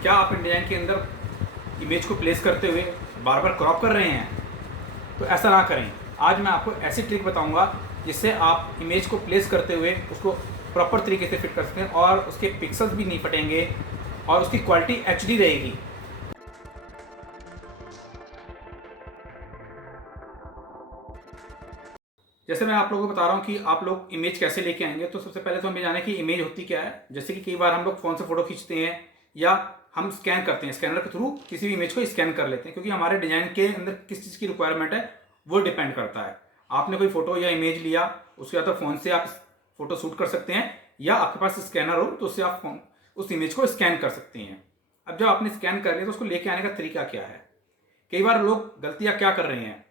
क्या आप डिजाइन के अंदर इमेज को प्लेस करते हुए बार बार क्रॉप कर रहे हैं? तो ऐसा ना करें। आज मैं आपको ऐसी ट्रिक बताऊंगा जिससे आप इमेज को प्लेस करते हुए उसको प्रॉपर तरीके से फिट कर सकते हैं और उसके पिक्सल्स भी नहीं फटेंगे और उसकी क्वालिटी एचडी रहेगी। जैसे मैं आप लोगों को बता रहा हूँ कि आप लोग इमेज कैसे लेके आएंगे, तो सबसे पहले तो हमें जाने की इमेज होती क्या है। जैसे कि कई बार हम लोग फ़ोन से फ़ोटो खींचते हैं या हम स्कैन करते हैं, स्कैनर के थ्रू किसी भी इमेज को स्कैन कर लेते हैं, क्योंकि हमारे डिज़ाइन के अंदर किस चीज़ की रिक्वायरमेंट है वो डिपेंड करता है। आपने कोई फ़ोटो या इमेज लिया, उसके या तो फ़ोन से आप फ़ोटो शूट कर सकते हैं या आपके पास स्कैनर हो तो उससे आप उस इमेज को स्कैन कर सकते हैं। अब जब आपने स्कैन कर लिया तो उसको लेके आने का तरीका क्या है। कई बार लोग गलतियाँ क्या कर रहे हैं,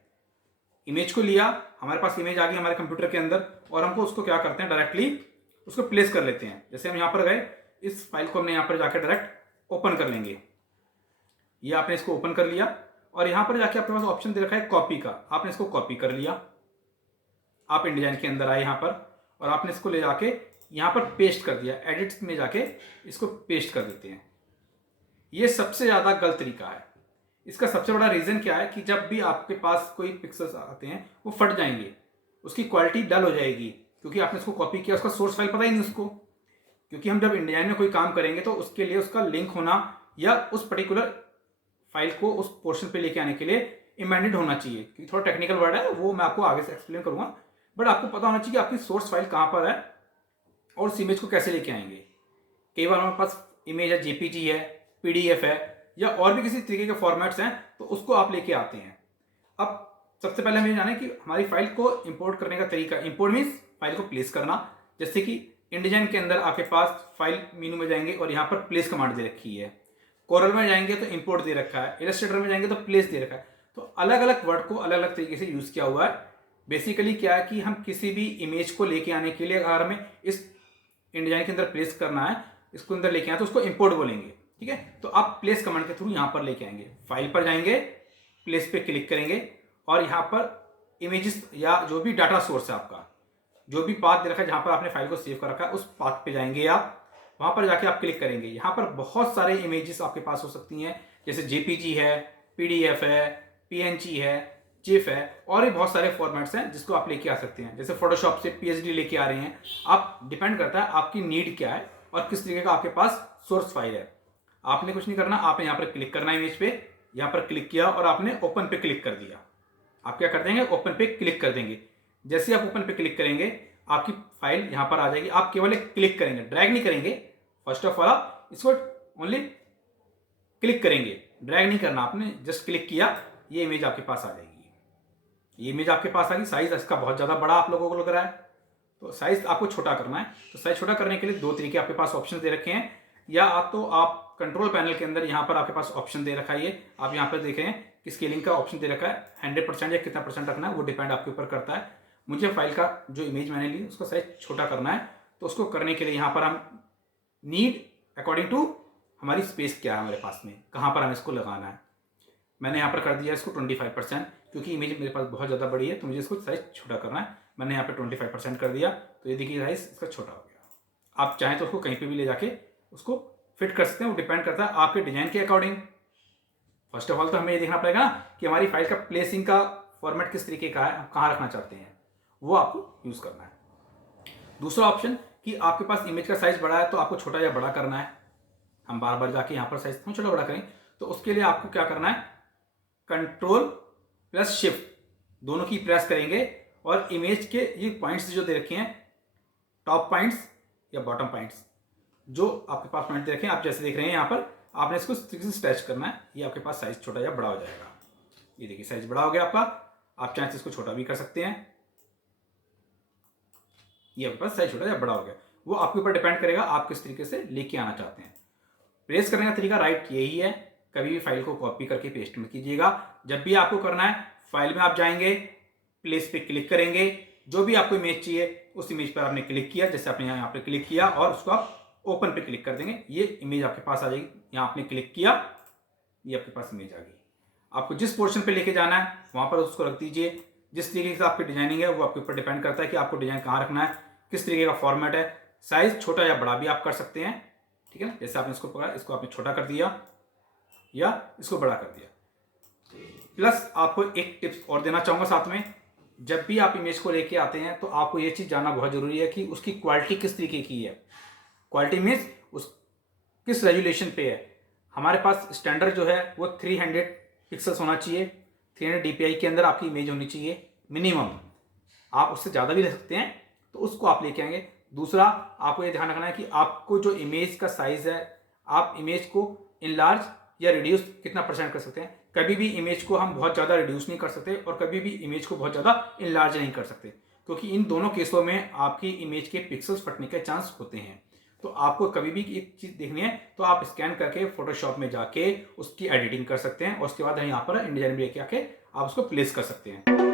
इमेज को लिया, हमारे पास इमेज आ गई हमारे कंप्यूटर के अंदर और हमको उसको क्या करते हैं, डायरेक्टली उसको प्लेस कर लेते हैं। जैसे हम यहाँ पर गए, इस फाइल को हमने यहाँ पर जाकर डायरेक्ट ओपन कर लेंगे। ये आपने इसको ओपन कर लिया और यहाँ पर जाके आपके पास ऑप्शन दे रखा है कॉपी का, आपने इसको कॉपी कर लिया। आप इंडिजाइन के अंदर आए यहाँ पर और आपने इसको ले जाके यहाँ पर पेस्ट कर दिया। एडिट में जाके इसको पेस्ट कर देते हैं। ये सबसे ज़्यादा गलत तरीका है। इसका सबसे बड़ा रीज़न क्या है कि जब भी आपके पास कोई पिक्सल्स आते हैं वो फट जाएंगे, उसकी क्वालिटी डल हो जाएगी, क्योंकि आपने उसको कॉपी किया, उसका सोर्स फाइल पता ही नहीं उसको। क्योंकि हम जब इंडिजाइन में कोई काम करेंगे तो उसके लिए उसका लिंक होना या उस पर्टिकुलर फाइल को उस पोर्शन पे लेके आने के लिए इमेंडेड होना चाहिए। क्योंकि थोड़ा टेक्निकल वर्ड है, वो मैं आपको आगे से एक्सप्लेन करूंगा, बट आपको पता होना चाहिए कि आपकी सोर्स फाइल कहाँ पर है और उस इमेज को कैसे लेके आएंगे। कई बार हमारे पास इमेज है, जेपीजी है, पीडीएफ है या और भी किसी तरीके के फॉर्मेट्स हैं, तो उसको आप लेके आते हैं। अब सबसे पहले हमें जाना है कि हमारी फाइल को इंपोर्ट करने का तरीका। इंपोर्ट मीन्स फाइल को प्लेस करना। जैसे कि इंडिजाइन के अंदर आपके पास फाइल मेनू में जाएंगे और यहाँ पर प्लेस कमांड दे रखी है। कोरल में जाएंगे तो इंपोर्ट दे रखा है। इलस्ट्रेटर में जाएंगे तो प्लेस दे रखा है। तो अलग अलग वर्ड को अलग अलग तरीके से यूज किया हुआ है। बेसिकली क्या है कि हम किसी भी इमेज को लेके आने के लिए अगर हमें इस इंडिजाइन के अंदर प्लेस करना है, इसको अंदर लेके आए तो उसको इंपोर्ट बोलेंगे। ठीक है, तो आप प्लेस कमांड के थ्रू यहां पर लेके आएंगे। फाइल पर जाएंगे, प्लेस पे क्लिक करेंगे और यहां पर इमेजेस या जो भी डाटा सोर्स है आपका, जो भी पाथ दे रखा है जहां पर आपने फाइल को सेव कर रखा है, उस पाथ पे जाएंगे आप। वहां पर जाके आप क्लिक करेंगे। यहां पर बहुत सारे इमेजेस आपके पास हो सकती हैं, जैसे जेपीजी है, पीडीएफ है, पीएनजी है, जिफ है और भी बहुत सारे फॉर्मेट्स हैं जिसको आप लेके आ सकते हैं। जैसे फोटोशॉप से पीएचडी लेके आ रहे हैं आप, डिपेंड करता है आपकी नीड क्या है और किस तरीके का आपके पास सोर्स फाइल है। आपने कुछ नहीं करना, आपने यहाँ पर क्लिक करना है इमेज पे, यहाँ पर क्लिक किया और आपने ओपन पे क्लिक कर दिया। आप क्या कर देंगे, ओपन पे क्लिक कर देंगे। जैसे आप ओपन पे क्लिक करेंगे आपकी फाइल यहाँ पर आ जाएगी। आप केवल एक क्लिक करेंगे, ड्रैग नहीं करेंगे। फर्स्ट ऑफ ऑल आप इसको ओनली क्लिक करेंगे, ड्रैग नहीं करना आपने, जस्ट क्लिक किया, ये इमेज आपके पास आ जाएगी। ये इमेज आपके पास आ गई। साइज इसका बहुत ज़्यादा बड़ा आप लोगों को लग रहा है, तो साइज आपको छोटा करना है। तो साइज छोटा करने के लिए दो तरीके आपके पास ऑप्शन दे रखे हैं। या आप तो आप कंट्रोल पैनल के अंदर यहाँ पर आपके पास ऑप्शन दे रखा है, ये आप यहाँ पर देख रहे हैं कि स्केलिंग का ऑप्शन दे रखा है। 100% या कितना परसेंट रखना है वो डिपेंड आपके ऊपर करता है। मुझे फाइल का जो इमेज मैंने ली उसका साइज छोटा करना है, तो उसको करने के लिए यहाँ पर हम नीड अकॉर्डिंग टू हमारी स्पेस क्या है, हमारे पास में कहाँ पर हमें इसको लगाना है। मैंने यहाँ पर कर दिया इसको 25%, क्योंकि इमेज मेरे पास बहुत ज़्यादा बड़ी है तो मुझे इसको साइज छोटा करना है। मैंने यहाँ पे 25% कर दिया, तो ये देखिए साइज इसका छोटा हो गया। आप चाहें तो उसको कहीं पे भी ले जाके उसको फिट कर सकते हैं, वो डिपेंड करता है आपके डिजाइन के अकॉर्डिंग। फर्स्ट ऑफ ऑल तो हमें ये देखना पड़ेगा ना कि हमारी फाइल का प्लेसिंग का फॉर्मेट किस तरीके का है, हम कहाँ रखना चाहते हैं, वो आपको यूज़ करना है। दूसरा ऑप्शन कि आपके पास इमेज का साइज बड़ा है तो आपको छोटा या बड़ा करना है। हम बार बार जाके यहाँ पर साइज हम छोटा बड़ा करें, तो उसके लिए आपको क्या करना है, कंट्रोल प्लस शिफ्ट दोनों की प्रेस करेंगे और इमेज के ये पॉइंट्स जो दे रखे हैं, टॉप पॉइंट्स या बॉटम पॉइंट्स, जो आपके पास पॉइंट दे रखे हैं, आप जैसे देख रहे हैं यहाँ पर, आपने इसको स्ट्रेच करना है। ये आपके पास साइज छोटा या बड़ा हो जाएगा। ये देखिए साइज बड़ा हो गया आपका। आप चाहें तो इसको छोटा भी कर सकते हैं। ये आपके पास साइज छोटा या बड़ा हो गया, वो आपके ऊपर डिपेंड करेगा आप किस तरीके से लेके आना चाहते हैं। प्रेस करने का तरीका राइट यही है, कभी भी फाइल को कॉपी करके पेस्ट मत कीजिएगा। जब भी आपको करना है, फाइल में आप जाएंगे, प्लेस पे क्लिक करेंगे, जो भी आपको इमेज चाहिए उस इमेज पर आपने क्लिक किया, जैसे आपने यहाँ पे क्लिक किया और उसको आप ओपन पे क्लिक कर देंगे, ये इमेज आपके पास आ जाएगी। यहाँ आपने क्लिक किया, ये आपके पास इमेज आ गई। आपको जिस पोर्शन पे लेके जाना है वहां पर उसको रख दीजिए। जिस तरीके से आपकी डिजाइनिंग है वो आपके ऊपर डिपेंड करता है कि आपको डिजाइन कहाँ रखना है, किस तरीके का फॉर्मेट है। साइज छोटा या बड़ा भी आप कर सकते हैं। ठीक है ना। जैसे आपने इसको पकड़ा, इसको आपने छोटा कर दिया या इसको बड़ा कर दिया। प्लस आपको एक टिप्स और देना चाहूँगा साथ में, जब भी आप इमेज को लेके आते हैं तो आपको ये चीज़ जानना बहुत ज़रूरी है कि उसकी क्वालिटी किस तरीके की है। क्वालिटी मीन्स उस किस रेजुलेशन पे है। हमारे पास स्टैंडर्ड जो है वो 300 पिक्सल्स होना चाहिए, 300 DPI के अंदर आपकी इमेज होनी चाहिए मिनिमम। आप उससे ज़्यादा भी ले सकते हैं, तो उसको आप लेके आएंगे। दूसरा, आपको ये ध्यान रखना है कि आपको जो इमेज का साइज़ है, आप इमेज को इनलार्ज या रिड्यूस कितना % कर सकते हैं। कभी भी इमेज को हम बहुत ज़्यादा रिड्यूस नहीं कर सकते और कभी भी इमेज को बहुत ज़्यादा इनलार्ज नहीं कर सकते, क्योंकि इन दोनों केसों में आपकी इमेज के पिक्सल्स फटने के चांस होते हैं। तो आपको कभी भी एक चीज़ देखनी है तो आप स्कैन करके फोटोशॉप में जाके उसकी एडिटिंग कर सकते हैं और उसके बाद यहाँ पर इंडियन में लेके आके आप उसको प्लेस कर सकते हैं।